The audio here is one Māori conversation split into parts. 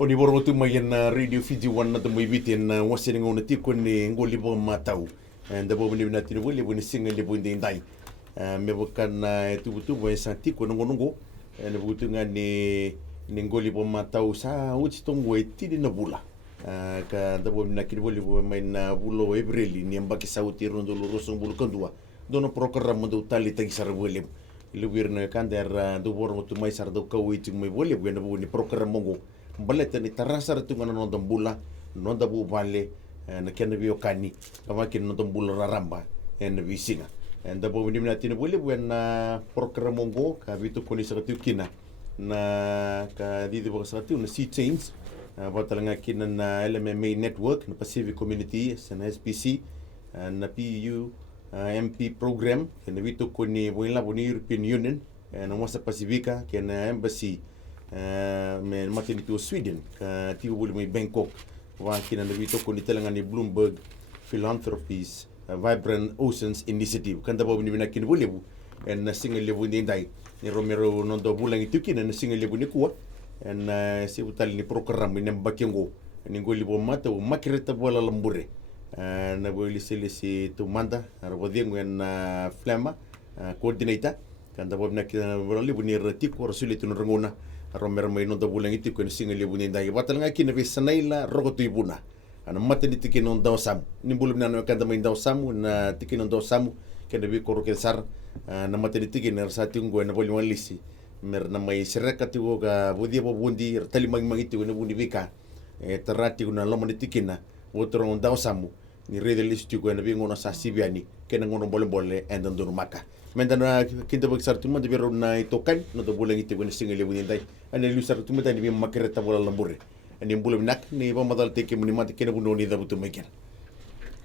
Oni borotu mai na Radio Fiji One na tamo ibiti na wasering on tiko ni Qoli Vakamatau. And the woman in the Willie when single live in the day. Me wakan tu boy sa tiko nongo and the butunga ni Qoli Vakamatau sa utstong way tidi na bula. Ka the woman na kirwoli may na bulo ebreli ni ambaki sauti rondo lurosong bulkandua. Dono program do tali tagi sarwele. Luwir na kander do bormo tu mai sardo kawiting may wole when the program mongo. Baleta ni tarasar tu ngana nonton bula nonton bu vale na kena bi okani kama kin nonton bula raramba en bi singa en da bo ni na tine bole bu na program mongo ka vitu koni sa Tikina na ka di bo sa na sea change batalanga kin na LMMA network na Pacific Community na SPC na PU MP program ken vitu koni buila boni European Union na Wasa Pacifica ken embassy men matini tu Sweden ka tiu bulu mai Bangkok wa kina na bito ko ni talanga ni Bloomberg Philanthropies Vibrant Oceans Initiative kanda bo ni binakin bulu en na single lebu ni dai ni Romero non do bulang itu kina na single lebu ni kuwa en si utal ni program ni mbakengo ni Qoli Vakamatau Margaret Vakalalabure na boli selesi tu manda arwadiengo en flama coordinator kanda bo na kina lebu ni ratiko rasulitu rangona Romero may nonda bulang iti ko singa libu ni dai batalanga kina be Sanaila Rokotuivuna ana mate ni Tikina Dawasamu ni bulum na kanda may Dawasamu na Tikina Dawasamu kenda bi koro kensar na mate ni Tikina sa tingo na boli walisi mer na may sereka tigo ga budi bo bundi tali mangiti ko na bundi bika terati ko na loma ni Tikina otro Dawasamu ni rede listi ko na bi ngona sa sibiani kena ngono bole endan maka Mendana kinta bagsar tuma de biro na itokan no to bulang iti ko na singa libu ni dai ani lusar tuma tani bi Margaret Vakalalabure ani bulo nak ni ba madal teke muni mate kena buno ni da butu meken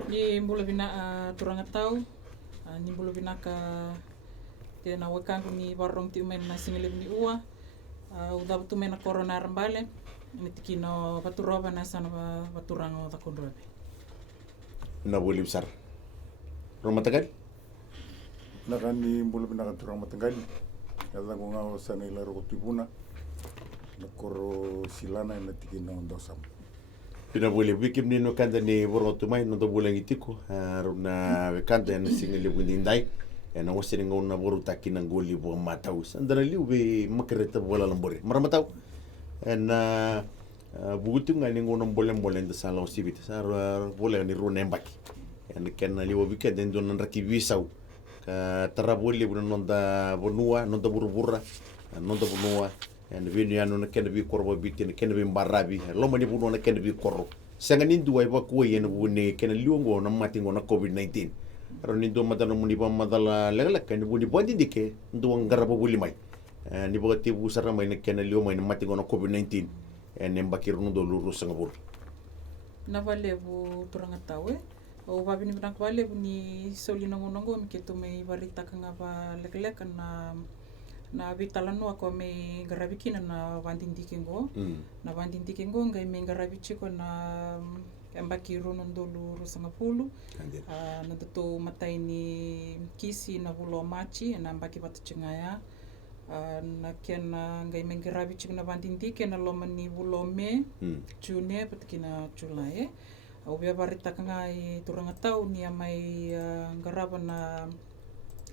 ni bulo bina turangatau ni bulo bina ka kena wakan ni barong ti umen na singa libu ni ua uda butu mena corona rambale ni Tikina paturoba na sana paturango ta kondrobe na buli besar romatakan nakani bulu bina turang matangali yalla ko ngao Sanaila Rokotuivuna nakoro silana na Tikina Dawasamu pina bole bikim ni no kanda ni borotu mai no do bulang itiko runa kanda na singa libu ni dai na wasering on na boru takina Qoli Vakamatau sandara liu be Margaret Vakalalabure maramatau na bugutu ngani ngono bolem da sala osibit sar bole ni runa embaki en ken liu bika den don rakibisau ka tarabuli buna nonda bonua nonda burubura nonda bonua en vini anu na kena bi korbo biti na kena bi mbarabi loma ni bunu na kena bi korro sanga nindu ai ba ko yen bune kena liungo na mati ngona COVID-19 ro nindu madana muni ba madala legala kan buni bondi dike ndu ngarabo buli mai ni bogati busara mai na kena liu mai na mati ngona COVID-19 en embakir nundo luru sangabur na vale bu turangatau o babi ni bnak vale ni soli nongo mi keto me barita kanga ba leklek na vitalano ako me garabikina na vandindikingo na vandindikingo ngai me garabichiko na embaki ronondolu rosangapulu na to matai ni kisi na bulo machi na embaki patchingaya na kena ngai me garabichiko na vandindike na lomani bulo me June patkina July au bia barita kanga I turangatau ni mai garaba na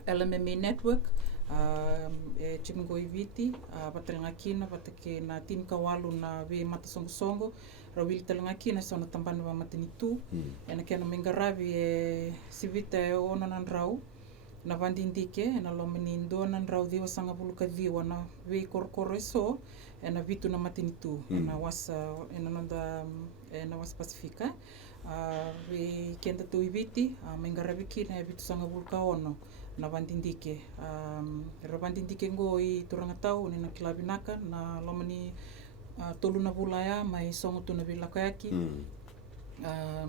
LMMA network chingoi viti patalanga kina patake na tin kawalu na be mata songo rawil talanga kina sona tambana ba matinitu ena kena mengarabi sivita ona nan rau na vandindike ena lomini ndonan rau diwa sanga buluka diwa na we korkoro so ena vitu na matinitu ena nanda ena was Pasifika we kenda tu ibiti mengarabiki na vitu sanga buluka ono na vandindike vandindike ngo I turangatau ni na kilabinaka na lomani tolu na bulaya mai songo tu na bilakayaki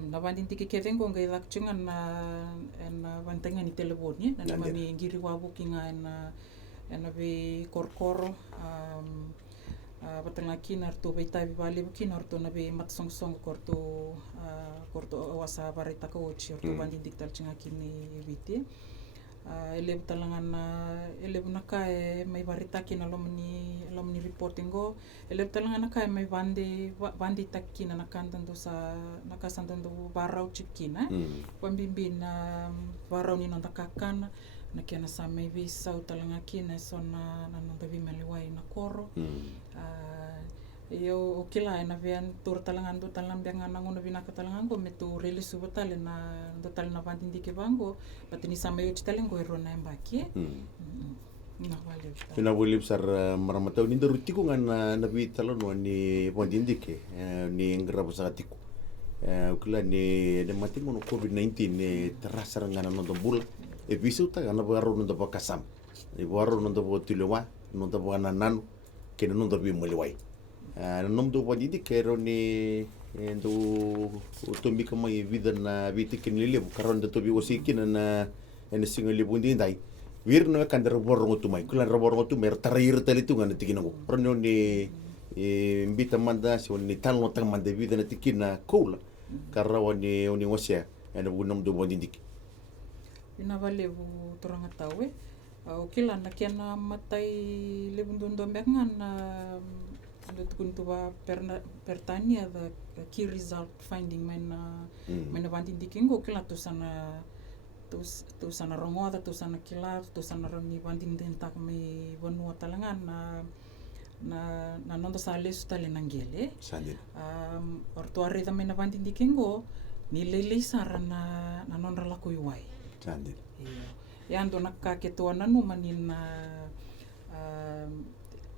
na vandindike kevengo ngai lakchinga na vantenga ni telefoni na mami ngiri wabu kinga na be korkoro batangaki na to beta vale buki na to na be matsong korto wasa barita ko chi to vandindik talchinga kini viti Elebu talangana elebu naka mai varitaki na lomni reporting go elebu talangana ka mai vandi takina nakandando sa nakasandando varau chikina pambimbi na varau ni nonda kakana na kiana sa mai visau talanga kina sona na nonda vimaliwai na koro o kila na vian tur talangan do talambianga nangono vinaka talangan go metu release botale na do talna vandindi ke bango patini sama yo talengo erona embaki na vale Pina boleh besar maramatau ni darutiku ngan na vitalo no ni vandindi ke ni ngra besatiku kila ni de mati ngono COVID-19 ni terasa ngana no do bula e visu ta ngana baro no do bakasam e baro no do botilewa no do bananano ke no do bimoliwai nom do vandindi ke ro ni do tombi kama i vida na vitikin lile karon do tobi wasikin na single bundi dai wir no kan der borong tu mai kulan borong tu mer tarir talitu ngana tikino rono ni mbita manda si ni talno tang manda vida na tikina cool karawa ni wasia ena bunom do vandindi ina vale bu toranga tawe o kila na kiana matai lebundondo mengan do tukuntuwa pertania the key result finding mena vandindi kingo kila tu sana rongoda tu sana kila tu sana roni vandindi tak me vanua talangan na nondo sa lesu tale nangele sandin orto arida mena vandindi kingo ni lele sara na nonra la kuiwai sandin ando nakka ke to nanu manina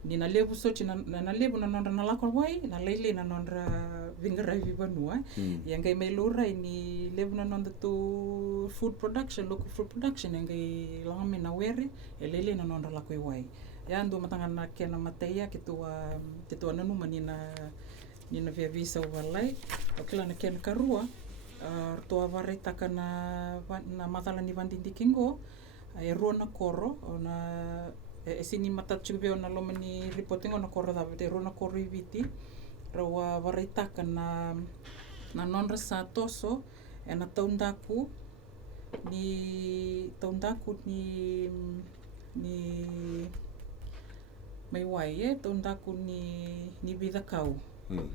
ni na lebu so na lebu na nonra na lakor wai na lele na nonra vingara vivanua yang kai mai lura ni lebu na nonda tu local food production yang kai langame na were lele na nonra lakoi wai ando matanga na kena mateia ke tua nanu manina nina via visa walai okila na kena karua toa varai taka na matala ni vandindi kingo e rona koro ona sini mata chube ona lomani reporting ona koro da te rona koro iviti rawa varai taka na nonra sa toso na taundaku ni mai wai taundaku ni vida kau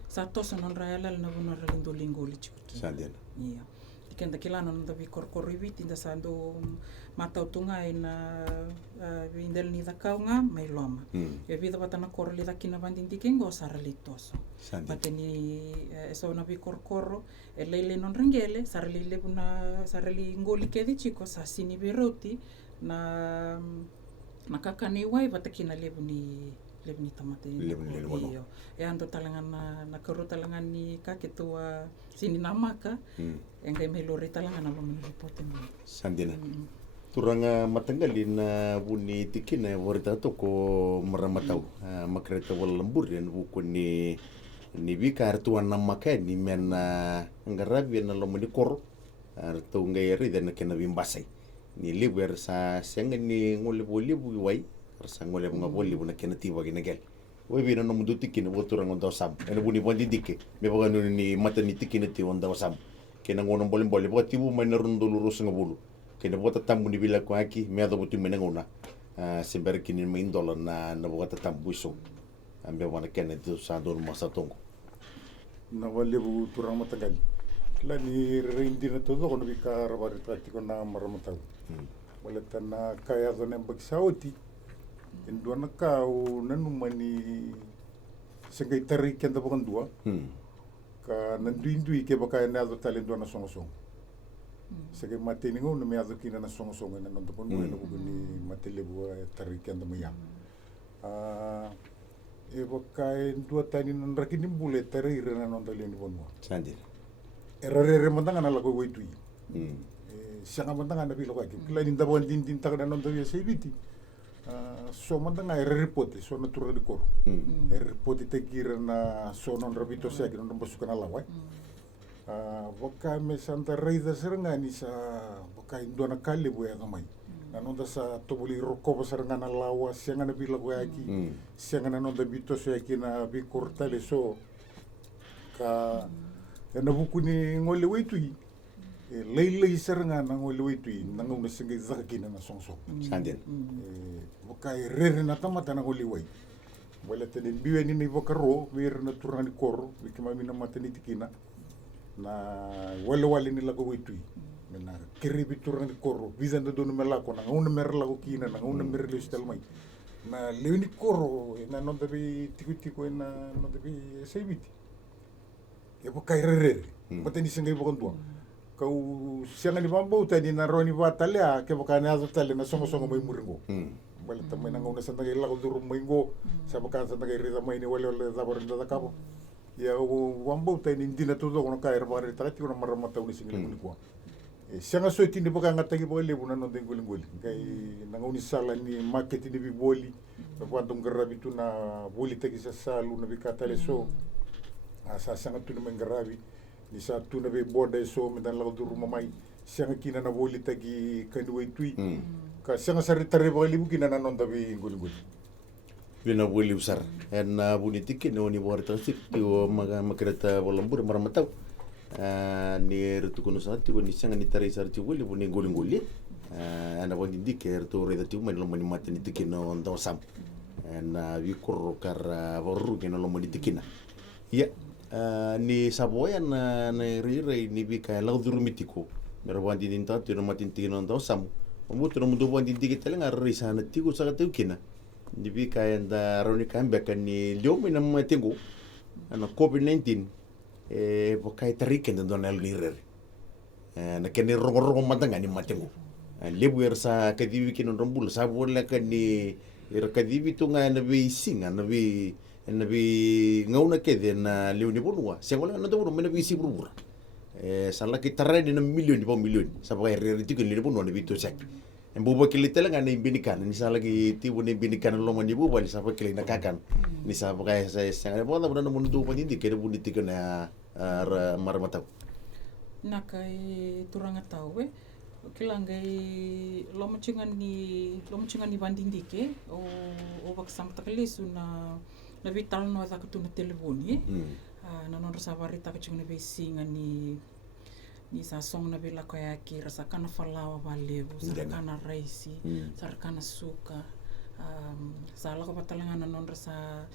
sa toso nonra ala na bunora lindolingo lichikutu sandin iya kenda kilana no davi korkoriviti nda sando matautunga ina indel ni dakaunga mai loma e vida batana korli dakina vandindi kingo saralitoso pateni so na vi korkoro e lele non rangele sarali lebuna sarali ngoli kedi chiko sa sini beroti na kakani wai batakina lebuni tamate iyo e ando talangan na karu talangan ni kaketua sini namaka engai melori talangan na lomen reporting sandina turanga matangali na buni tikina vorita toko maramatau Margaret Vakalalabure buku ni vikar tuan namaka ni mena ngarabi na lomen kor arto ngai rida na kena bimbasai ni liber sa senga ni ngole bolibu wai rasangole mga boli buna kena tiwa ginagel we bina no mudu tikina woturang on dawsam ena buni bondi dike me bagano ni mata ni tikina ti on dawsam kena ngono boli bo tibu mai narundo lurus ngabulu kena bota tambu ni bila ko aki me ado butu menangona sember kini main dollar na bota tambu so ambe wana kena tu sa don masatongo na wale bu turang matagal la ni reindi na todo kono bika rabarita tiko na maramatau wala tana kaya do nembak sauti Indua na kau nanu mani sengai tari kenda bukan dua ka nandui ke baka na do talento na song segai mate ningo na me ado kina na song na nando pon mo na buguni matele bua tari kenda maya e baka dua tani nan rakini bule tari rena non talento pon mo sandi erare mandanga na lago wetui sanga mandanga na bilo ka kila ninda bon din tak na non tawi sebiti so mandanga report so natural di kor report te kira na so non rabito sa kira non basuka na lawai baka me santa reida seranga ni sa baka indona kali bu ya gamai nanonda sa tobuli roko seranga na lawa senga na bila bu aki senga na non bito sa kina bi kortale so ka na buku ni ngole weitui lei seranga na ngoli waitui na ngona singa zakina na songso Sandin. Wakai rere na tamata na ngoli wai wala tene biwe ni wakaro wir na turani koro bikima mina matani tikina na wale ni lago waitui mena kiri biturani koro visa na dono melako na ngona merla ko kina na ngona merle stel mai na leuni koro na non dabi tiku na non dabi sebiti e wakai rere matani singa ibokon kau sianga ni bambu tadi na roni batalya ke bakane azo tale na songo mai muringo wala tamay nang una sanda ila ko duru maingo sa bakane sanda kay rida mai ni wala da barinda da kabo ya bambu tadi hindi na tudo kono kay rabari takati kono maramata uni singil muni ko sianga so tindi bakanga tagi bole buna no dengol kay nang uni sala ni market ni bi boli kwantong garabi tu na boli tagi sa salu na bikatale so asa sanga tu na mengarabi ni sa tu na be boda so medan la duru mamai sianga kina na boli tagi kanduai tui ka sianga sari tare bali bukina na non dabi ngul Vina boli besar na buni tikin no ni bor tasik tu makreta Vakalalabure maramatau ni ertu kono sati ko ni sianga ni tare sar tu boli buni ngul ana boni dik ertu reda tu mai lo mani mata ni tikin no Dawasamu na vi korro kar boru kino lo mani tikina ya ni saboya na rire ni bika la durmitiko merwandi dinta tino matintino Dawasamu mutu no mudu wandi digitale ngarri sana tiku saka tukina ni bika enda roni kambia ni liomi na matingo ana COVID-19 bokai tarike ndo na lirere na kene rogo matanga ni matingo lebu ersa kadivi kino rombul sabola kani kadivi tunga na be singa na be ngauna kede na leuni bonua sengola na dono mena bisi burubura sala ki tarani na milioni sapa rere tiko ni bonua ni bito sak embuba kilitela ngani binikan ni sala ki tibu ni binikan lo mani buba ni sapa kilina kakan ni sapa kaya sa senga boda boda no mundu pa dindi kede buni tiko na maramatau nakai turanga tau kilangai lomacingan ni bandindike o Vakasamtakalesu na vital no da katuna telefoni na non savari ta kachuna besinga ni sa song na bela kaya ki rasa kana falawa valeu sa kana raisi sa kana suka sa la ko patalanga na non sa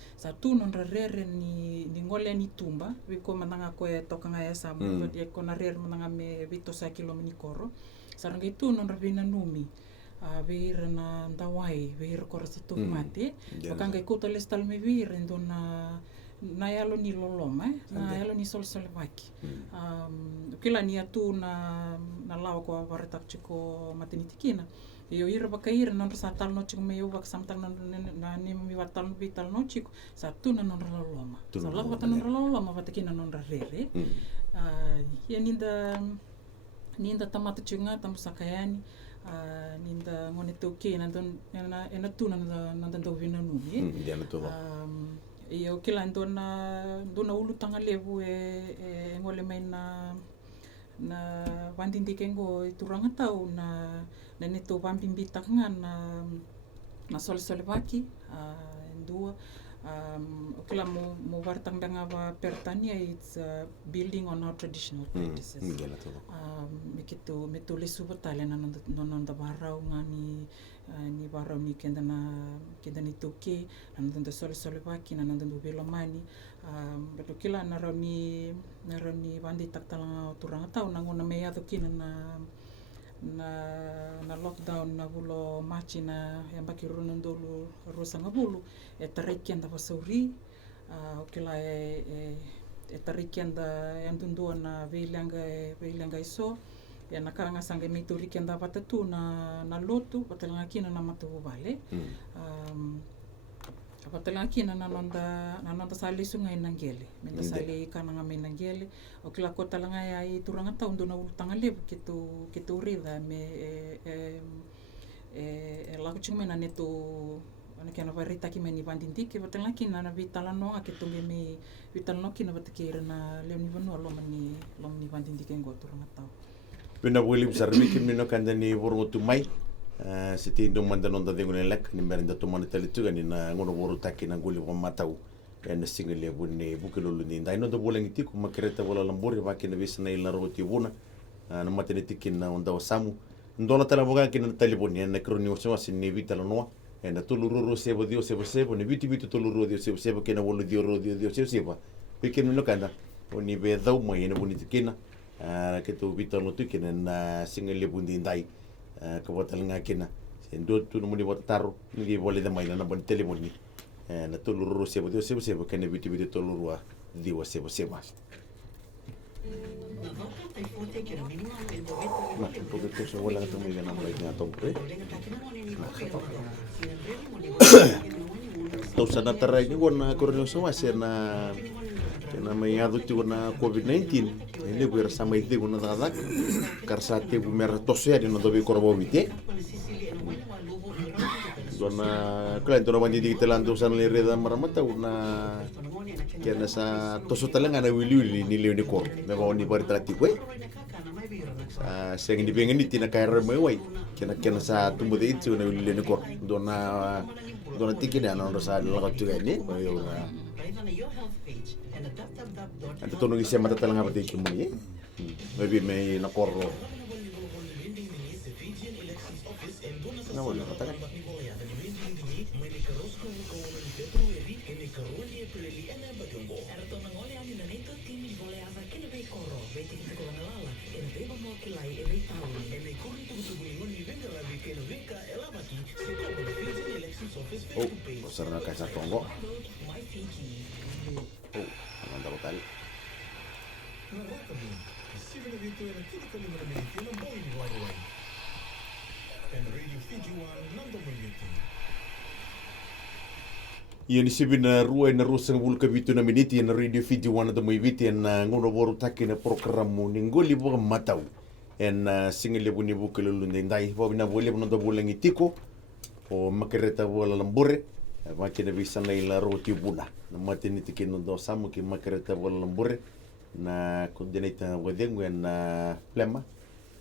tu non rere ni ngole ni tumba biko mananga ko e tokanga ya sa mo e ko na rere mananga me vito sa kilomini koro sa rangai tu non ravina numi vir na ndawai vir korasa tu mate bakanga ikuta lestal me vir ndona na yalo ni loloma na yalo ni solsolvaki kila ni atu na lawa ko varata chiko matini tikina yo ira bakaira non sa tal no chiko me yo Vakasamtak na ni mi watal vital no chiko sa tu na non loloma sa lawa wata non loloma vatakina non rere ya ninda tamata chunga tamusakayani ninda ngone toke na don ena tu na do vina numi yo kila dona ulu tanga levu ngole mai na vandindike ngo turanga tau na neto vambimbita na solsolvaki ndua kila mo vartang danga va pertania it's building on our traditional practices meto le subotale na non da barau ngani ni barau ni kenda ni toke na da solsolvaki na da velomani beto kila na roni vandi taktalanga turanga tau na ngona me ato kina na lockdown na bulo machi na yambaki runondolu rusanga bulu tarikianda vasauri kila tarikianda yandundua na veilanga iso ya nakanga sanga miturikianda vatatu na lotu patalanga kina na matu vale patalanga kina na nonda sali sungai nangele menda sali kananga menangele o kila kota langa ya I turanga tau ndona ultanga levu kitu rida me la kuchuma na neto ana kana varita ki meni vandindike patalanga kina na vitala no akitunge me vitala no kina vatakira na leoni vanua lomni vandindike ngo turanga tau pena boli sarmi kim no kandani borgo tumai siti ndo manda nonda dengone lek ni merinda to mona talitu ni na ngono boru taki na Qoli Vakamatau na single buni bukelo ni ndai no do bolengi tiku makreta Vakalalabure vaki na Sanaila Rokotuivuna na matene Tikina Dawasamu ndona tala boga kina telefoni na kroni o se ni vita no na tuluru sebo dio sebo ni viti tuluru dio sebo kena wolo dio sebo pequeno no kanda oni be dau mai na boni Tikina ke to vita no tukina na single bundi ndai ka botalanga kina ndo tu no moni botaro ni bole de mai na boni telefoni na tuluru sebo dio sebo kena viti tuluru dio sebo Nah, porque tu se vuela tu muy bien a la tombre. Tau sana tarai ni wana korno sama sena kena mai adu tu na COVID-19. Ini buir sama itu guna dadak. Karsate bu mer tosya di no dobi korbo bite. Dona klien dona bandi di telando sana le reda maramata una kena sa toso talanga na wili ni le ni kor. Me ba ni bar trati kwe. Seng di pengen di tina kair mewai kena sa tumbuh de itu na wili ni kor. Dona Tikina na sa lagat juga ni. Ante tono isi mata talanga pati kimuni. Maybe may na korro. Na wala katakan. Oh, besar na kaisa tonggo. Oh, mantap kali. Radio Fiji One, Ian sibina rua na rusang bulka bitu na miniti na Radio Fiji One na mai viti na ngono boru taki na programu ni Qoli Vakamatau en singile buni bukele lunde ndai bobina bole bono do bolengi tiko o Margaret Vakalalabure makina bi Sanaila Rokotuivuna na matini Tikina Dawasamu ki Margaret Vakalalabure na kondenita wedengu na plema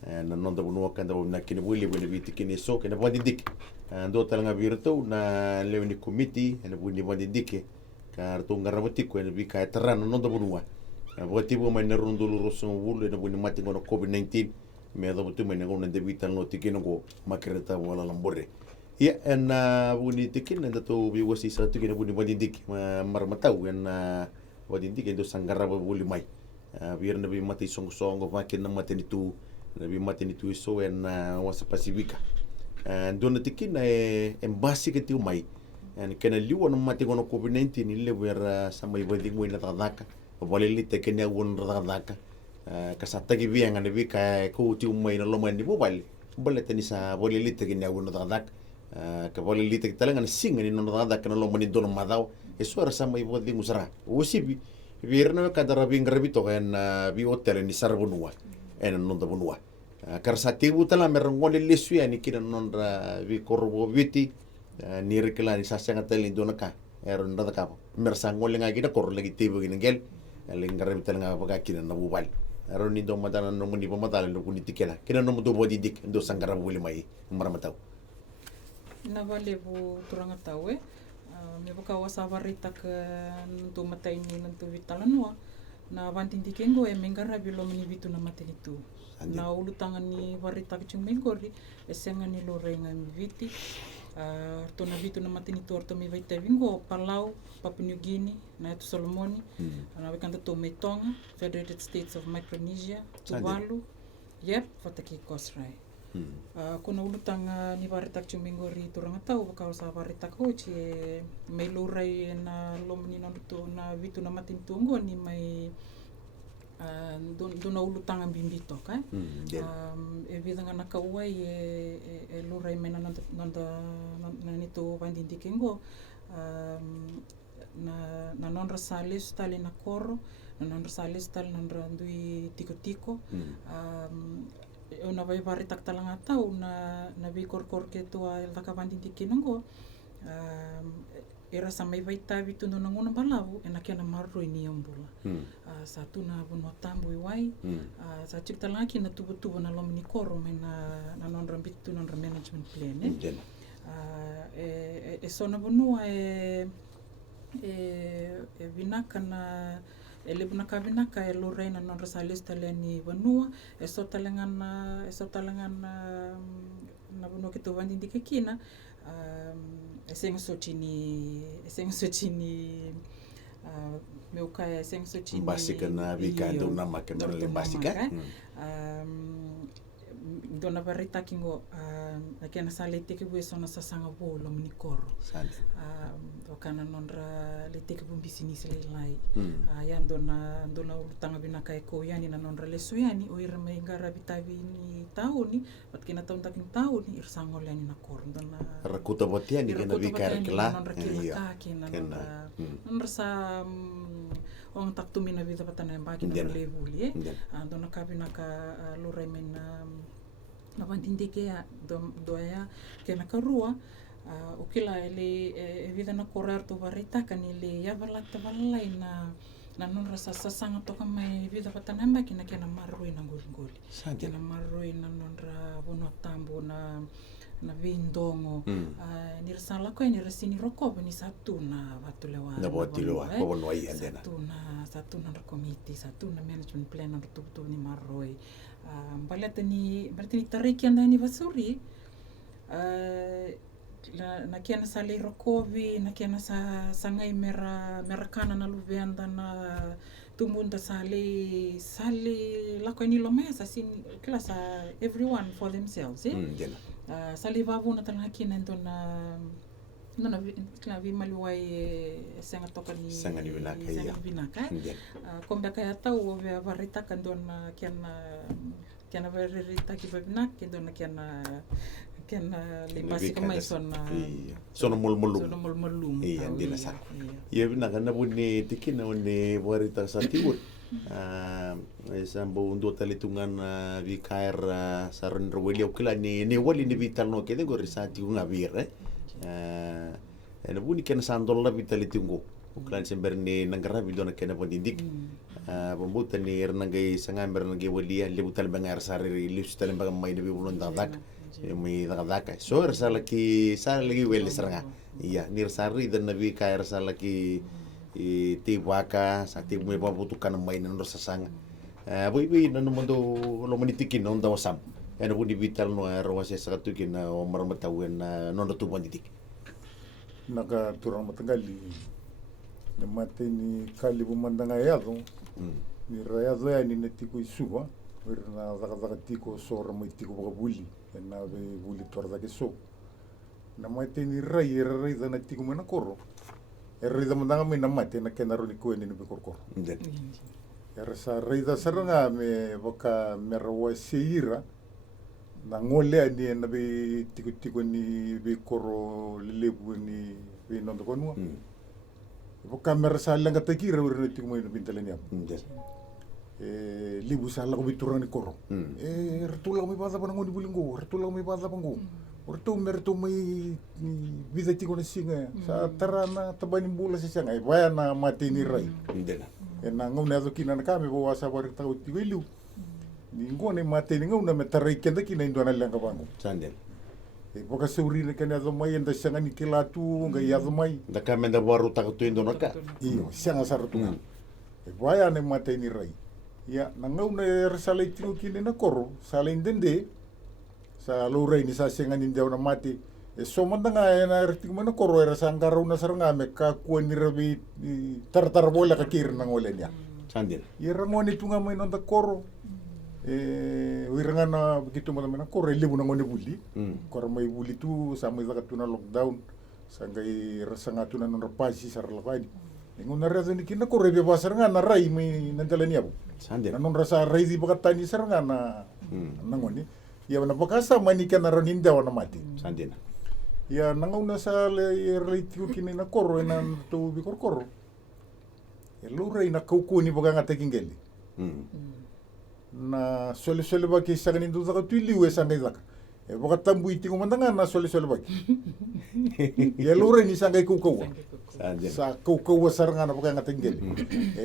na nonda bunu wakanda na kini buli buni bi Tikina so kena bodi dik ando talanga virtu na lewni committee na buni bodi dik ka to ngarawatiko na bi ka terano nonda bunu boti bo mai na rundulu rosong wulu na buni mati ngono COVID-19 me do butu mai ngono de vital no Tikina go Margaret Vakalalabure ya en buni Tikina to bi wasi sa Tikina buni bodi dik marmatau en bodi dik endo sangara buli mai biar na bi mati song makin na mati itu na bi mati itu so en wasa Pasifika dona Tikina embasi ke tiu mai en kena liwa na mati ngono COVID-19 ile wer sama ibadi mo ina tadaka bole lite kenya won tadaka kasata ki bianga ne bi ka ko tiu mai na loma ni mobile bole tenisa bole lite kenya won tadaka ka bole lite talanga na singa ni no tadaka na loma ni dona madao eso era sama ibadi musara usibi virna kadara bingrabito en bi hotel ni sarbunua en non da bunua karsati butala merongole lesu ya ni kina nonra vi korbo viti ni rekla ni sasanga tele donaka eron nda ka mersangole nga gida kor lagi tibu gina gel lengar bital nga baga kina na bubal eron ni do madana no muni bo madala no kuni tikela kina no mudo bodi dik do sangara buli mai maramataw na vale bu turanga tawe me boka wasa varita ke ntu matai ni ntu vitala noa na vantinti kengo mengara bilo mini vitu na matenitu na ulu tangani varita ke chumengori esenga ni lorenga mi viti to na vitu na matenitu orto mi vaita vingo Palau Papua New Guinea na etu Solomoni na wekanda to Metonga Federated States of Micronesia Tuvalu yep fataki kosrai kuna ulutanga ni varita ke chumengori turanga tau boka wasa varita ko che mai lorai na lomni na to na vitu na matenitu ngo ni mai dona ulutanga bimbito ka e vidanga na kauai e lorai mena na nito vandindi kengo na nonra sales tali na koro na nonra sales tali nonra ndui tiko una vai varita talanga tau na vi kor ke tua el daka vandindi kengo era samai vai tavi tu no ngona balavu ena kena marro ini ambula satu na bono tambu iwai sa chikta laki na tubu na lomni koro mena na non rambitu non management plan e sona bonua e vinaka na e lebu na kavinaka e Lorraine non rasa lista le ni vanua e so talangan na vanua ke to vandi dikekina e senga so chini meu kai senga so chini basika na vika ndo na makana le basika dona varita kingo akena sale teke bue sona sasanga bolo mnikoro wakana nonra le teke bumbisini sele lai ya dona urutanga binaka eko yani na nonra le suyani o ira maingara bitavi ni tauni patkina taun takin tauni irsango le ni na kor dona rakuta botiani kena vikar kla nonra kina nonra sa on tak tumina vida patana mbaki na levuli dona kabinaka Lorraine mena na vandinde ke doya ke na karua o kila ele vida na correr to varita kanile ya valata valai na non rasa sasanga toka mai vida patana mbaki na ke na maroi na ngoli ke na maroi na non ra bono tambo na vindongo ni rasala ko ni rasini roko ni satu na vatulewa na vatulewa ko no ai andena satu na komite satu na management plan na tutu ni maroi balatani tariki anda anniversary na kiana sale rokovi na kiana sa sangai merakana na luveanda na tumunda sale lako ni lomesa sin class everyone for themselves sale vavu na tala kina ndona kila vimaluai senga toka ni vinaka kombe kaya tau o varita kandona kiana varita ki vinak kandona kiana limbasi kama sono molmolum iya ndina sa ia vinaka na bune tikina one varita sa tibur sambo undo talitungan vikair saron roweli okila ni wali ni vital no kede go risati unga vir ena buni kena sandolla vitalitungo uklan semberne nangara bidona kena pondidik bombuta ni ernangai sangamber nangai walia lebutal bangar sari liustal bangam mai debi bulon dadak mi dadak so ersalaki lagi wel seranga iya nir sari dan nabi ka ersalaki tiwaka sati mo paputukan mai nan sasanga boy nan mondo lo manitikin on dawasam ena buni vital no rawase sakatu kina o marmatawin non tu pondidik naka turang matangali na mate ni kali bumandanga yado ni rayado ya ni netiko isuwa na daga tiko sor mo tiko buli na be buli torda ke so na mate ni rai da na tiko mena korro da mandanga me na mate na kenaro ni ko ni be korko sa rai da saranga me boka merwa seira na ngole ni na be tiko ni be koro lebu ni be non to konua bo kamera sala nga takira ure tiko mo bintale ni libu sala ko bitura ni koro retula mi bada panango ni bulingo retula mi bada pango orto merto mai vida tiko ni singa sa tarana tabani bula sa sanga baya na mati ni rai ndena na ngona do kina na kame bo wasa war tau tiwilu ningone mate ninga una metarai kenda kina indona langa bango sandel boka seurina kena do mai enda sanga ni kilatu nga ya do mai da kamenda waru takatu indona ka iyo sanga saratu baya ne mate ni rai ya nanga una resale tingo kina na koro sala indende sa lo rai ni sa sanga ni ndona mate so mandanga na rti mana koro era sangara una saranga me ka ku ni rabi tar bola ka kir na ngole nya sandel ngoni tunga mai nonda koro wiranga na begitu mana koro lebu na ngone buli koro mai buli tu sa mai zakatuna lockdown sangai rasanga tuna non rapasi sar lavadi ngona rezo ni kina koro be basaranga na rai mai nantalani abu sandel non rasa rai di bakatani saranga na ngoni ya na bakasa mani kana roninda wana mati sandel ya nangauna sa le reitio kini na koro na to bi koro lo rei na kauku ni boga ngata kingeli na sole ba ki sagani ndu zaka tuili we sangai zaka boga tambu iti ko mandanga na sole ba ki ya lo rei ni sangai kauku sa kauku saranga na boga ngata kingeli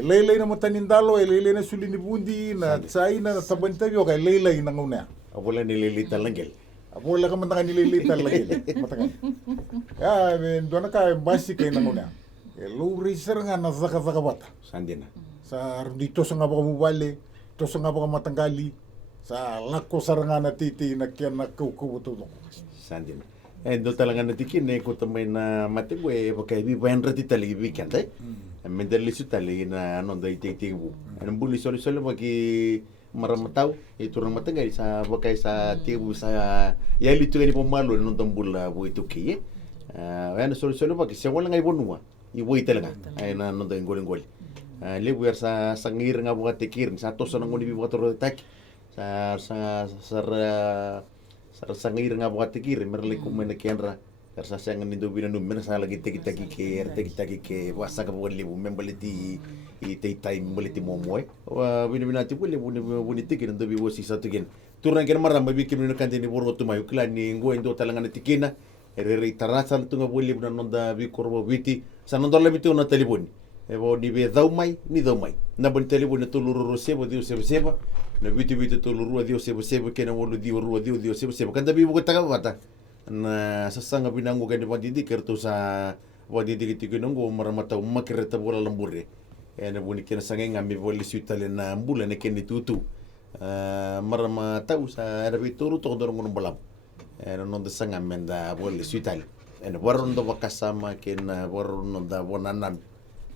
lele na matanindalo lele na sulini bundi na tsaina na tabanta yo ka lele na nguna abola ni lele talangel abola ka mandanga ni lele talangel matanga ya ben dona ka basi kay na nguna lo rei saranga na zaka bata sandena sa dito sa nga baka mubali, to sa nga baka matanggali, sa lako sarangana titi na kaya nakaukubuto. Sandin. Do talaga na tikin ko tamay na matibwe okay bi bayan rati tali weekend mendali su tali na ano dai tibu. An buli solo bagi maramatau itu orang matangai sa bakai sa tibu sa ya litu ni pemalu non tambula bu itu ki ana solo bagi se wala ngai bonua i woi talaga ay na non dai ngol lebu sa sangir nga buka tikir sa to sa ngoni bi buka tak sa sangir nga buka tikir merle kumene kenra sa sangan nindo binanum men sa lagi teki ke wasa ka buka lebu membaliti i tai membaliti momoy wa binati pule buni tikir ndo bi wosi sa tikin turang ken maram bi kimno kandini borgo tumayu klani ngoendo talanga tikina re tarasa tunga buli bunanda bi korbo biti sa nondola bitu na telefoni ebo ni be dau mai na bon telefoni tuluru sebo dio sebo na biti tuluru dio sebo kena wolu dio sebo kanda bi buka taka bata na sasanga binangu kan wadidi kerto sa wadidi kitingo maramatau makreta bola lambure na buni kena sangenga mi boli sutale na mbula ne keni tutu maramatau sa rabi turu to dorong balam non de sanga menda boli sutale en waron do bakasama ken waron da bonanan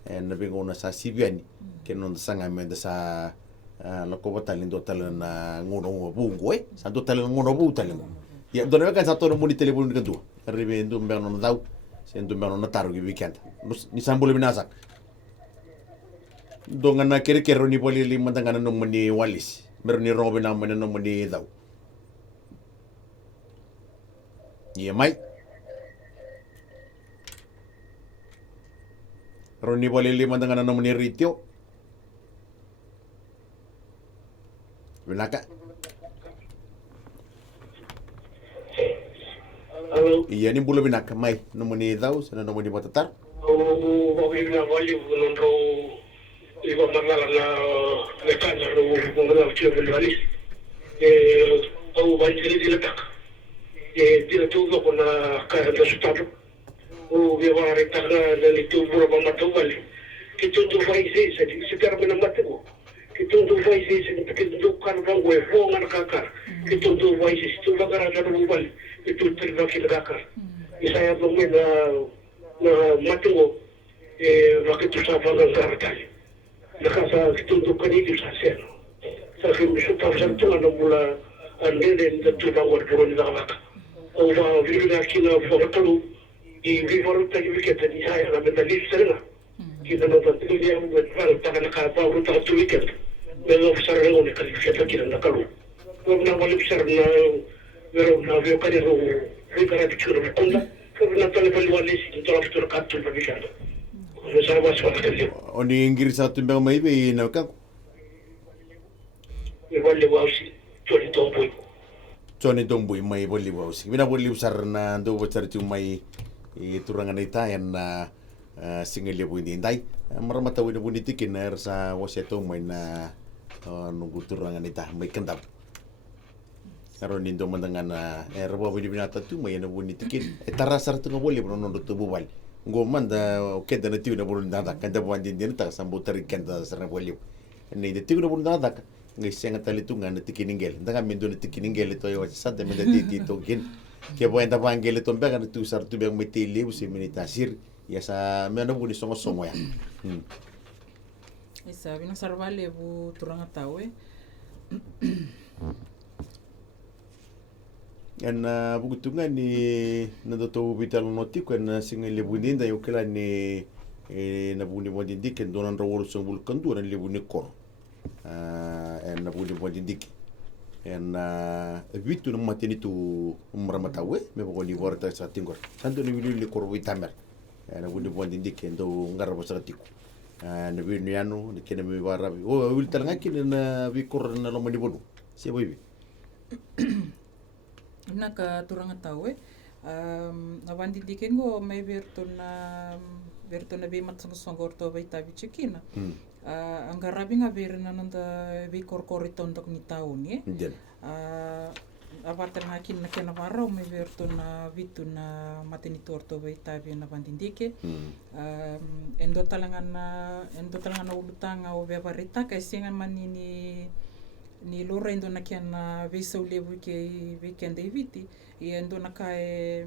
en bingona sa sibiani ken non sanga menda sa lako batalin do talan ngono bungo sa do talan ngono bu talan ya do kan sa to moni telefon kan tu ribe ndum berno daw sen ndum berno taru gi weekend ni sambole binasak do ngana kere ni poli li mandangana no moni walis merni robe na moni no moni daw ya mai Roni boleh lima dengan nama ni Ritio. Benaka. Halo. Iya ni bulu benaka mai nama ni tahu sana nama ni batatar. Bagi na wali nondro iba mangala na mekanya ro mangala chiro walis. Au bali di letak. Dia tu ko na ka resultado. Dia wari taga dari tu buru Vakamatau bali. Kita tu fai se sekarang mana mati ko. Kita tu fai se kita tu kan bangwe fongan kakar. Kita tu fai se tu bagara ada bali. Itu terima kakar. Saya belum na mati ko waktu sa fangan kakar. Nakasa kita tu kan itu sasen. Sa kim suta sa tu na mula ande den tu bangwa buru ni kakak. Au va vira kina Vakamatau i vivoru tagi wiketa ni saya na medali serena kita no tantu dia buat hal takana ka pa ruta tu wiket belo sarelo ni kali wiketa kita na kalu ko na wali sar na vero na vio kare ro rikara dikiro kunda ko na tale bali wali si to after kat tu wiketa ko sa was wa kali Oni Inggris satu bang mai be na ka. Wali wasi tori tomboy Johnny Domboy mai boli wausi. Bina boli usar na ndo bocar tu mai turangan ita yan single bu indai maramatau ina buni tikin sa waseto mai na nunggu turangan ita mai kendap karon indo mandangan rabo bini binata tu mai na buni tikin tarasar tu ngobole brono tu bubal ngoman da keda na tiu na burun dada kanda buan din din ta sambu tarik kanda sarna boli ni de tiu na burun dada ngai senga talitungan na tikiningel ndanga mindo na tikiningel to yo sante menda ti to gin que voy a entrar para angele tombe kan tu sar tu bang metili usi meditasir ya sa mena buni songo songo ya Isa bina sarvale bu turanga tawe yan bugutungan ni nadoto vital notiko na singele bundinda yo kala ni na buni bundindi ken donan rawol so bul kandu na libuni kor en na buni bundindi en vitu na matini tu Vakamatau me bogoni vorta sa tingor santo ni wili kor vitamer na buni bundindi ken do ngarabo sa tiku na bini anu ni kene me barabi wil talanga kin na vikor na lo mani bodu se boibi ina ka turanga tawe avandi dikengo mai verto na be matsangosongo to baita bichikina angarabi nga verna nanda vi korkoriton tok ni tauni avatanga kina kena varau me verto na vitu na matini torto veitavi na vandindike. Endo talangana ulutanga o vevaritaka esinga manini ni lora endo na kena vesau levu ke weekend eviti e endo na kae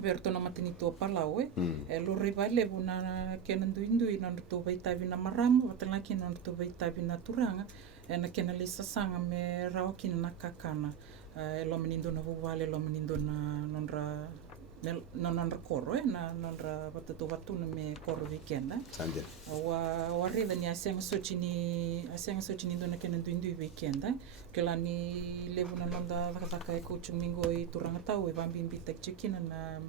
verto na matini to palau e lora vai levu na kena nduindui na to veitavi na marama vatanga kina na to veitavi na turanga e na kena le sasanga me rao kina na kakana e lo menindo na vuvale lo menindo na nonra koro na nonra watatu me koro weekend Sande. Wa reda ni asenga sochini ndo na kena nduindui weekend ke la ni levu na nonda vakataka e coaching mingo i turanga tau e vambimbi tek chikina na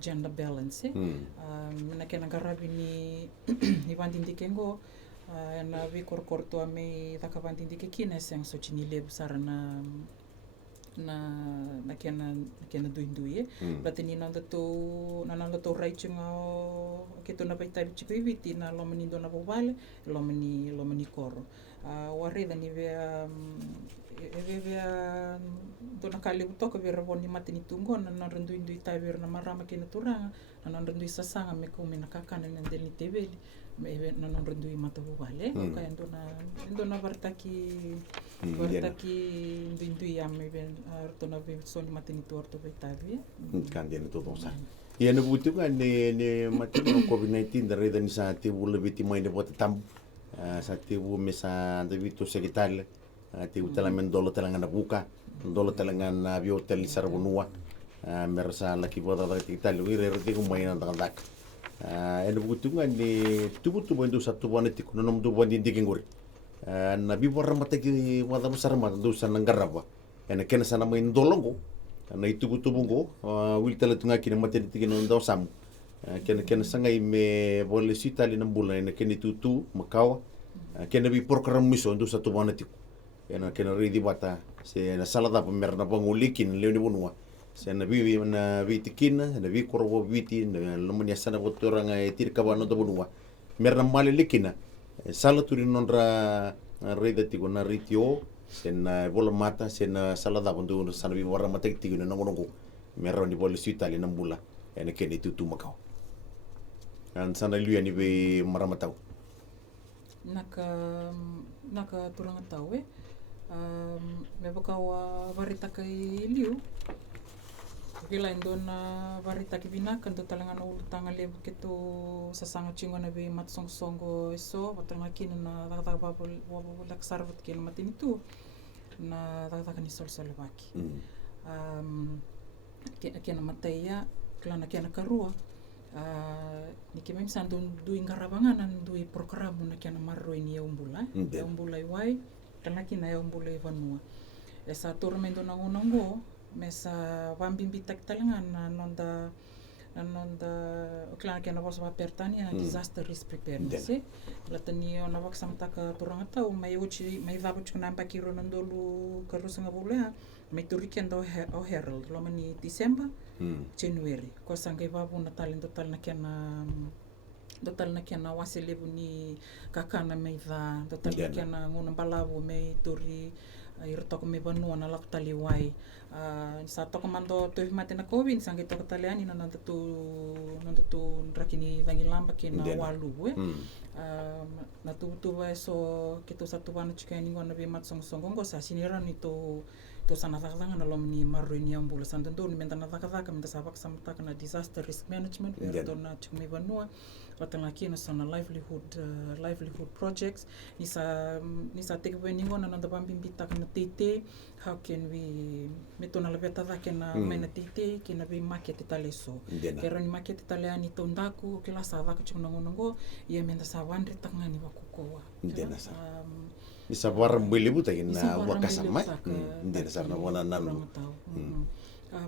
gender balance na kena garavi ni vandindike ngo na vi korkorto a me vakavandindike kina asenga sochini levu sara na kena duindui Batini nanda to raichunga o ke to na vaitai chiku iviti na lomanindo na vovale lomani koro wareda ni vea dona kale butoka vera voni matini tungo na randuindui tai vera na marama kena turanga na randui sasanga me ko me na kakana na deli teveli me na randui mata vovale ka endona vartaki ndui ame ben artona ve soni matini torto vitavi Kandena to dosa. Ia na butuga ne matino COVID-19 da reda ni sa te wula viti mai ne bota Tabu. Sa te wu me sa da vito sekitale. Te utala men dolo talanga buka, dolo talanga na bio tel sarabunua. Mersa laki boda da tikitale wi re te mai na dak. Ena butuga ne tubutu bondo sa tu bona tiku no mdu bondi dikinguri. Na bi borra mataki wada musarma do sa nangaraba. Ena kena sana mai ndolongo. Na itubutubungo wiltala tunga kina materi Tikina Dawasamu kena sangai me bole sitali na bula ena kena tutu makawa kena bi program miso ndu satu bana tiku kena ridi bata se na salada pamerna bangulikin leoni bunua se na bi tikina na bi korwo viti na lomania sana botoranga e tirkabano do bunua merna male likina salaturi nonra rida tiku na ritio sena bola mata sena salada bundu sana bi warra mata tiku na ngongo merro ni bole sitali na bula ena kena tutu makau an sana luia ni be maramatau naka turanga tau me wakawa varitaka I liu kila indona varitaki vinaka ndo talanga na ulutanga levu keto sasanga chingona be matsongo eso watanga kina na dakataka babu laksara kina matini tu na dakataka ni solvaki kena mataya klana kena karua ni ke mem sandu dui ngaravangana dui programu na kena marro ini umbula iwai kana kina umbula ivanua esa tormento na ngonongo mesa vambimbi taktalanga na nonda klana kena was vapertani na disaster risk preparedness latani ona vaksamtaka turanga tau mai vabuch na pakiro nandolu karusanga bulea mai turikenda o herald lomani December January ko sangai vavu na talento tal na kena waselevu ni kakana mai va total na kena ngona balavu mai turi irtoko me vanua na laktali wai sa toko mando to mate na COVID sangai toko taliani na nanto tu rakini vangilamba kena walu na tu so kito satu wana chikani ngona be matsong ngo sa sinira ni to sana thakanga na lomni marrini ambula santo ni menta na thakaka menta sa vak samtaka na disaster risk management to na chukme vanua watanga kina sana livelihood projects nisa take when ngona na ndabambi taka na tete how can we metona la veta kena mena tete kena be market italeso kero ni market italiani tondaku kila sa vak chukna ngonongo ia menta sa vandri tanga ni vakukoa Bisa warm beli buta kina wakasama ndena sarna wana nanu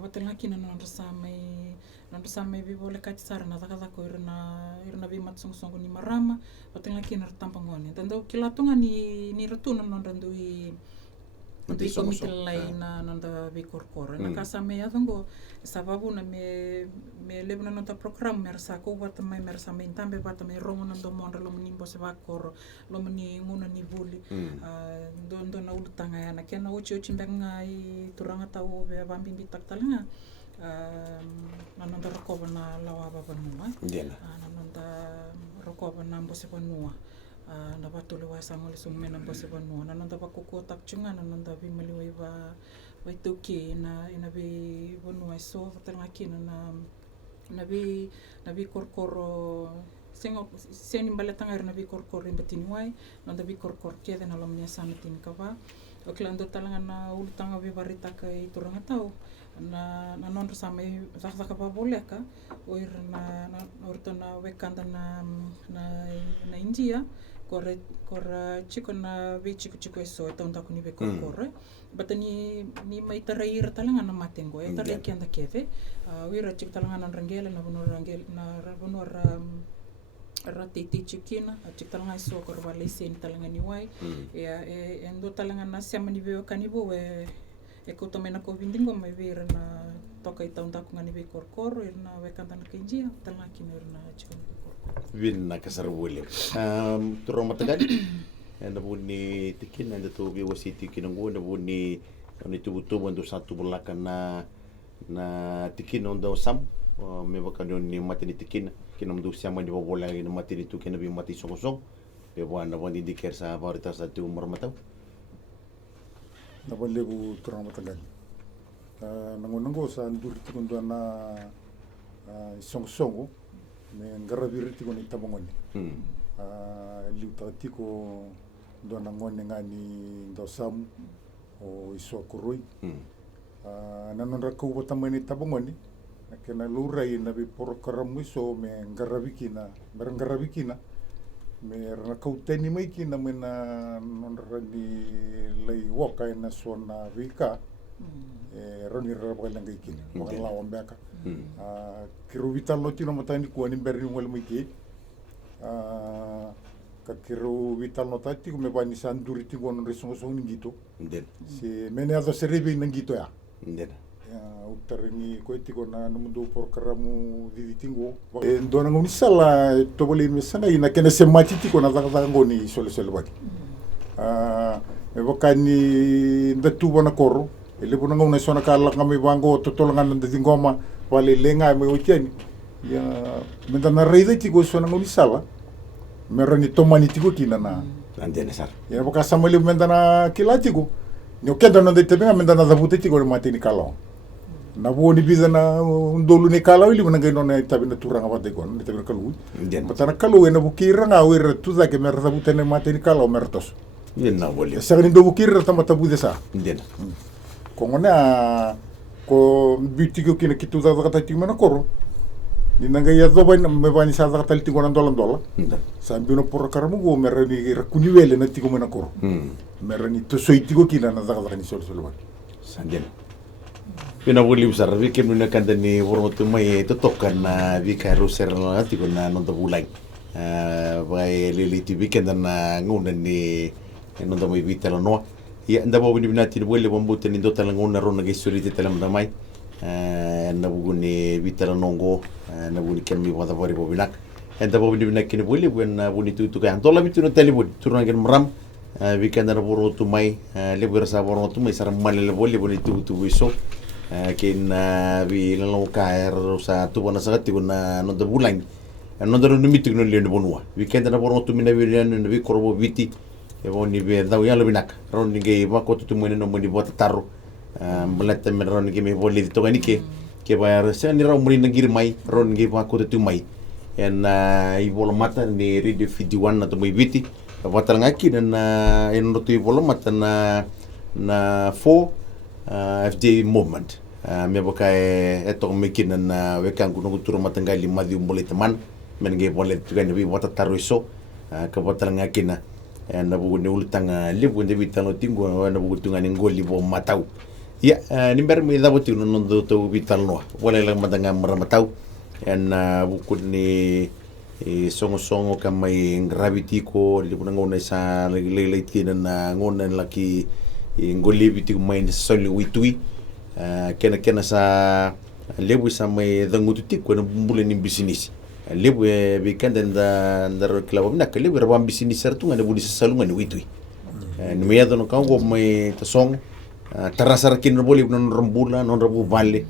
watanga kina nandrasamai vivole kati sara na dakadako irna vi matsongo ni marama watanga kina tampangone tando kila tunga ni ratuna nondandui Mati komitilai na nanda vikorkor. Na kasame athongo sababu na me lebna nanda program mersa ko wata mai mersa mai tambe wata mai rongo nando mondra lo mni mbose vakor lo mni nguna ni vuli. Ndo na ulutanga yana kena uchi mbenga I turanga tau be vambimbi taktalanga. Nananda rokova na lawa babanua. Nananda rokova na mbose vanua. Na batulu wa samole sumena mbose vanua. Nananda bakoko takchunga nananda vimali wa tuki na vi vanua so vatanga kina na vi korkoro seni baletanga na vi korkoro imbatini wai nanda vi korkor kede na lomnya sanatin kava. Oklando talanga na ulutanga vi baritaka I turanga tau. Na non sama zaka boleka oir na orto na wekanda na India kora chico na vi chico eso tonda kuni ve korkore batani ni mai taraira talanga na matengo e tare kianda keve oira chico talanga na rangela na bonor ratiti chikina chico talanga eso korwa lesen talanga ni wai e endo talanga na semani ve kanibo e koto mena ko vindingo mai vera na toka I taunda ko ngani ve korkoro na wekanda na India talanga kina na chico Vin na kasarwele. Turong matagal. Na buni tikin na to bi wasi tikin ngo na buni ni tubutubo ndo satu bulakan na tikin on Dawasamu. Me bakanon ni mati ni tikin kinam do siya man di bobola ni mati ni tukin na bi mati song. Be buwan na indiker sa barita sa tu marmataw. Na balebu turong matagal. Nangonango sa nduri tikon do na song me ngaraviri tiko ni tabongoni liuta tiko do na ngone ngani Dawasamu o iso kuroi nanon rako botamani tabongoni kena lurai na bi porokaramu iso me ngaraviki na me rana kauteni mai kina me na non rani lei waka na sona vika roni rabalanga ikina wala wambeka kiro vital no tino matani ko ni berri ngol mai ke ka kiro vital no tati ko me bani sanduri ti gono resonso ngito se mene ado serebe ngito ya utarengi ko ti gona no mundo por karamu di tingo ndona ngoni sala to boli me sana ina kene se matiti ko na daga ngoni sole baki me bokani ndatu bona koro ele bona ngona sona kala ngami bango totolangan ndati ngoma wale lenga me otiani ya mentana reida ti go sona ngoni sala merani tomani ti go kina na andene sar ya boka samali mentana kilati go no kenda no de tebenga mentana da buteti go matini kala na boni bidana ndolu ni kala ili bona ngeno na tabina turanga wate go ni tabina kalu matana kalu ena bukira nga wer tuza ke merza butene matini kala o mertos na wole sagni do bukira tamata budesa ndena kongona ko bitiko kina kitu da kata timana koro dinanga ya do ban me bani sa da kata tingo dola sambino por karamu go merani rakuni wele na tigo mena koro merani to soitigo kina na da ni sol sangen pina buli usar vi ke mena kandani wormotu mai to tokan na vi ka roser na tigo na no bulai vai lili tibi kendana nguna ni no do mai vitalo no ya ndabo bini binati bole bombute ni dota langona rona ge suriti talam damai na buguni vitala nongo na buguni kemi wada bari bobinak ndabo bini binaki ni bole buena buni tu kan tola bitu no telebon turna gen maram weekend na boro tu mai le bersa boro tu mai sar malele bole buni tu wiso kin vi lalo kaer sa tu bona sagati bona no de bulang no de no mitu no le bonua weekend na boro tu mina vi no vi korbo viti e voni be dau ya lo binak ron ni ge ba ko tu mene no moni bota tarro melete me ron ge me boli to gani ke ba se ni ron muri ngir mai ron ge ba ko tu mai en I bolo mata ni Radio Fiji One na to mai viti ba tal ngaki dan en no tu bolo mata na 4 FJ movement me boka e to me kin na we kan kuno turu mata ngali madi umbole teman men ge bole tu gani bi bota tarro iso ka botal ngaki na na bugu ne ultanga libu de vitalo tingo na bugu tunga ni Qoli Vakamatau ya ni ber me da botu no do to vitalo wala lang madanga maramatau en buku ni songo kamai gravity ko libu ngona sa lele tina na ngona laki ngole biti mai soli uitui kena sa lebu sa mai dangututik ko bumbule ni bisnis lebu be kanda nda klaba na lebu rabam bisnis sertu ngane budi salunga ni uitui ni meado no kango mai tasong tarasar kin boli non rambula non rabu vale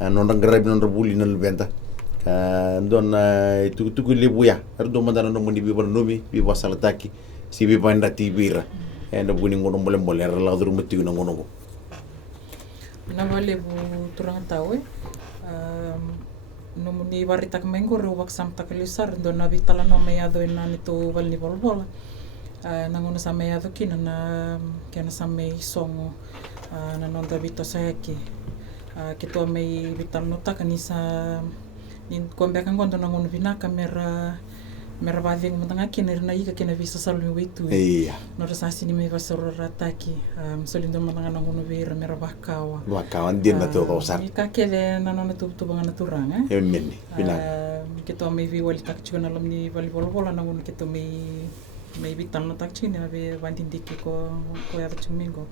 non rangrab non rabuli non venta don tu lebu ya ardo mandana no moni bi nomi bi wasalataki si bi banda tibira enda buni ngono mbole la duru metti na ngono na vale bu turang tawe no muni varitak mengo re wak sam takalisar do na vitala no meado ina nito valni volvola na ngono sa meado kina na kena sa mei songo na nonda vito saeki ke to mei vital no takani sa nin kombe kan gondo na ngono vinaka mera vaveng mutanga kina na ika kina visa salu witu no rasa sini me vasoro rataki solindo mutanga na ngono vera mera vakawa ndien na to usar ika kele na nona tu banga naturanga menni bina ke to me vi wali takchuna lamni vali volvola na ngono ke to me vital no takchina ve vandindiki ko ya chumingo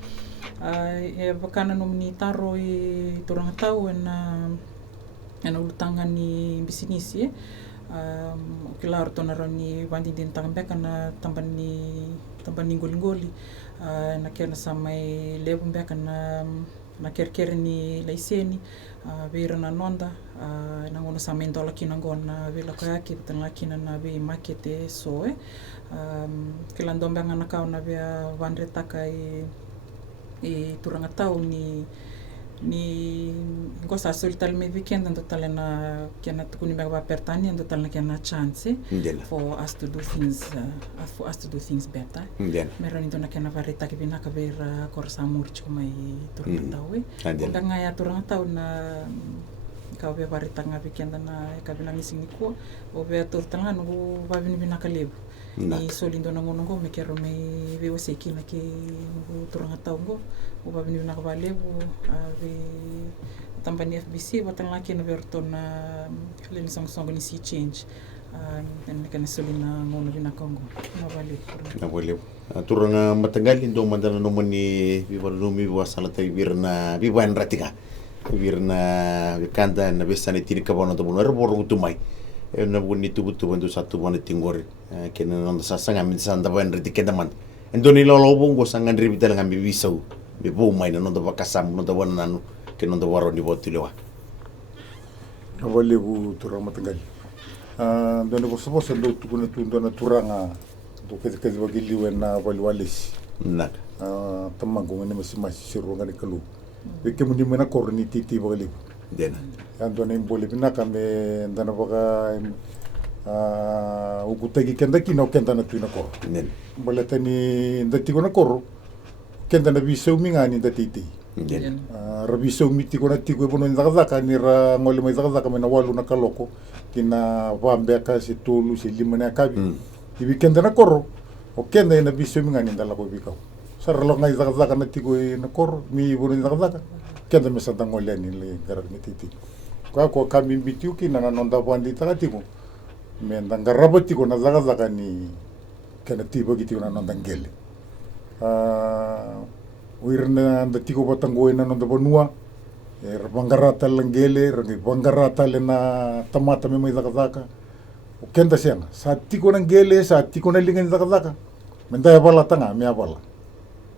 e vakana no mni taro I turanga tau na ulutanga ni bisinisi Kilar to naroni wandi din tambeka na tambani ngoli na kena samai lebum beka na kerker ni laiseni vera na nonda na ngono samai ndola kina ngona vela kayaki tanga kina na be market so kilando benga na kauna via vandre taka I turanga tau ni gosta solital me weekend and total na kena tukuni mega pertani and total na kena chance for us to do things better mera nindo na kena vareta ke bina ka vera korsa murch kuma I turanga tau ndanga ya turanga tau na ka ve vareta nga weekend na ka bina ngising ko o ve turtanga no va bina ka lebu ni solindo na ngono go me kero me ve waseki na ke turanga tau go o va venir na valebu ve tambani FBC watang laki na verto na len song ni sea change dan kan solina ngono vina Congo na valebu turanga matagal indo mandana no mani viva lumi wasalata virna viva en ratika virna kanda na besane tiri kabano to bono rebor utumai na buni tubutu bandu satu bani tingor kena nanda sasanga min sanda ban ratika daman endoni lolo bongo sangan ribital ngambi bisau be bo mai no do vakasam no do wananu ke no do waro ni botilewa avale bu turanga matangal dono bo sobo sendo tukuna tundona turanga do ke bagili wena valwalis nak tamango ngene masih siru ngani kalu be ke mundi mena korni titi bagili dena andone mbole bina kame ndana baga ukutagi kenda kino kenda na tuina kor nen mbole tani ndati kona kor kenda na bisau mingani datiti rabisau miti kona tiko bono ndakaka ni ra ngole mai ndakaka mena walu na kaloko kina vambeka si tulu si limana kabi ibi kenda na koro o kenda na bisau mingani ndala ko bikau sarlo ngai ndakaka na tiko na kor mi bono ndakaka kenda mesa ngole ni le garar mititi ko kami bitiu kina na nonda bandi takatiko me ndangarabati ko na ndakaka ni kena tibo gitu na nonda ngele wirna ndatiko batango ina no bonua bangarata langele rangi bangarata lena tamata me mai zakazaka o kenda senga sa tiko nangele sa tiko na linga zakazaka menda bala tanga me bala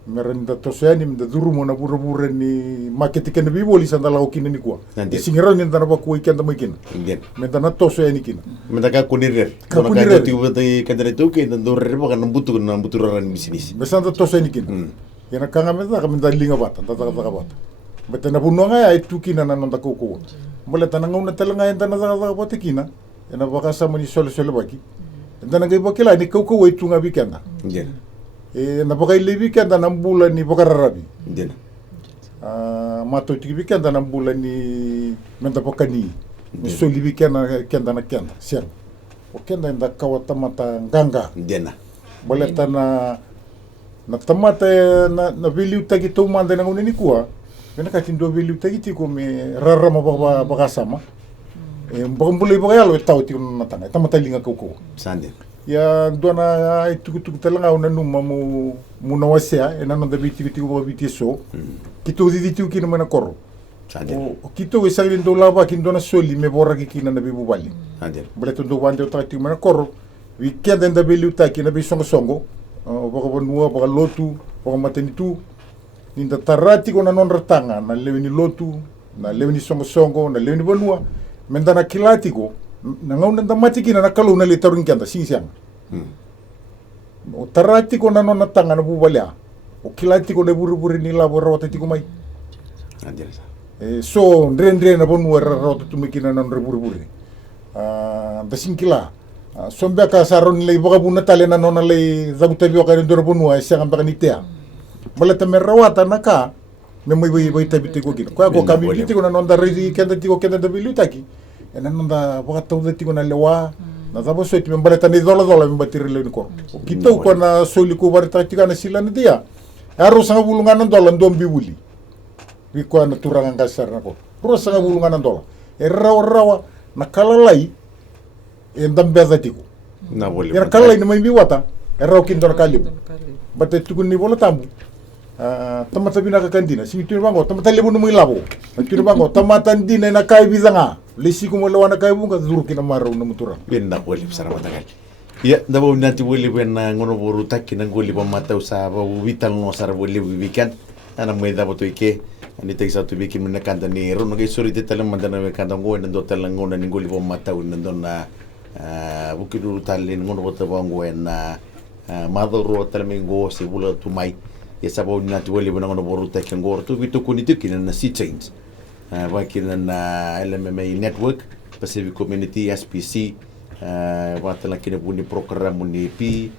merenda toseni menda durumo na bura ni market ken biboli sandala okina ni kwa singira ni ndana ba ko ikenda mai kin menda na toseni kin menda ka kunirer kono ka tiwo de kadre to ke ndore ba kan butu ran bisnis mesanda toseni kin yana kanga menda linga bata ndata bata beta na bunonga ya tukina na nonda koko mole tananga una telanga enda na bata kina ena baka sama ni solo baki ndana ngai bakela ni koko waitunga bikenda na baka ile kenda na mbula ni baka rarabi ndena mato tiki kenda na mbula ni menda baka ni so libi kenda na kenda sen o kenda nda kawata mata nganga ndena boleta na tamata na viliu tagi to manda na ngoni kuwa mena ka tindo viliu tagi ti ko me rarama baka sama mbula baka yalo tawti na tanga tamata linga koko sande ya dona itu talanga una numa mu nawasea e nano da biti ko biti so kito di tiu kina mana koro o kito we sali ndo lava kin dona soli me borra ki kina na bibu bali bale to do wande ta tiu mana koro weekend enda belu ta kina bi songo boko bonua boko lotu boko matenitu ninda tarati ko na non ratanga na lewini lotu na lewini songo na lewini bonua mendana kilati ko na ngauna nda mati kina na kalu na le tarun kanda singsiang o tarati ko na non na tanga na bubalya o kilati ko na buru ni la borra wata tiko mai so ndre na bonua rota tumikina na buru da singkila sombe ka saron le boga buna tale na non le zabuta bio ka ndoro bonua siang ambaka nitea malata merawata naka me mai bai tabite ko kina ko ka mi tiko na non da rezi kenda tiko kenda da bilutaki ena nanda boga tawde tiko na lewa na dabo so itme baleta ni dola me batire le ko kito ko na soli ko barta tika na sila na dia aro sanga bulungan na dola ndombi wuli wi ko na turanga ngasar na ko ro sanga bulungan na dola rawa na kalalai e ndambe da tiko na wole era kalalai na mai biwata raw kin dor kalim batte tukun ni bola tambu tamata bina ka kandina si tu bango tamata lebu no mai labo tu bango tamata ndina na kai bizanga lesi ko mo lawana kai bunga zuru kina maro na mutura na wole sara matagal ya dabo nanti wole ben ngono boru takina ngoli ba matau sa ba vital no sara wole weekend ana mai dabo to ike ani teksa to bikin na kanda ni rono ke sori te talang mandana me kanda ngona ndo talang ngona ni ngoli ba matau ndona bukiru talin ngono bota bango na madoro talmengo se bula tu mai ya sabo na tu wele bona ngono boru tek ngor tu bitu kuniti kina na sea change ba kina na LMMA network Pacific Community SPC wa tala kina buni program ni P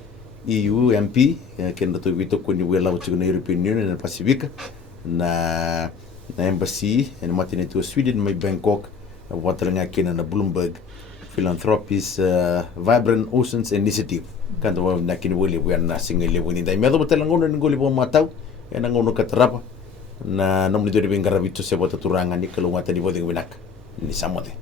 EU MP kina tu bitu kuni wela uchi na European Union na Pacific na embassy en matine tu Sweden mai Bangkok wa tala kina na Bloomberg Philanthropies Vibrant Oceans Initiative kan tu na kini wele na single level ni dai medo betel ngono ngoli bo matau ena ngono katrapa na nomni dori bengara bitu se bota turanga ni kalau ngata di bodeng benak ni samode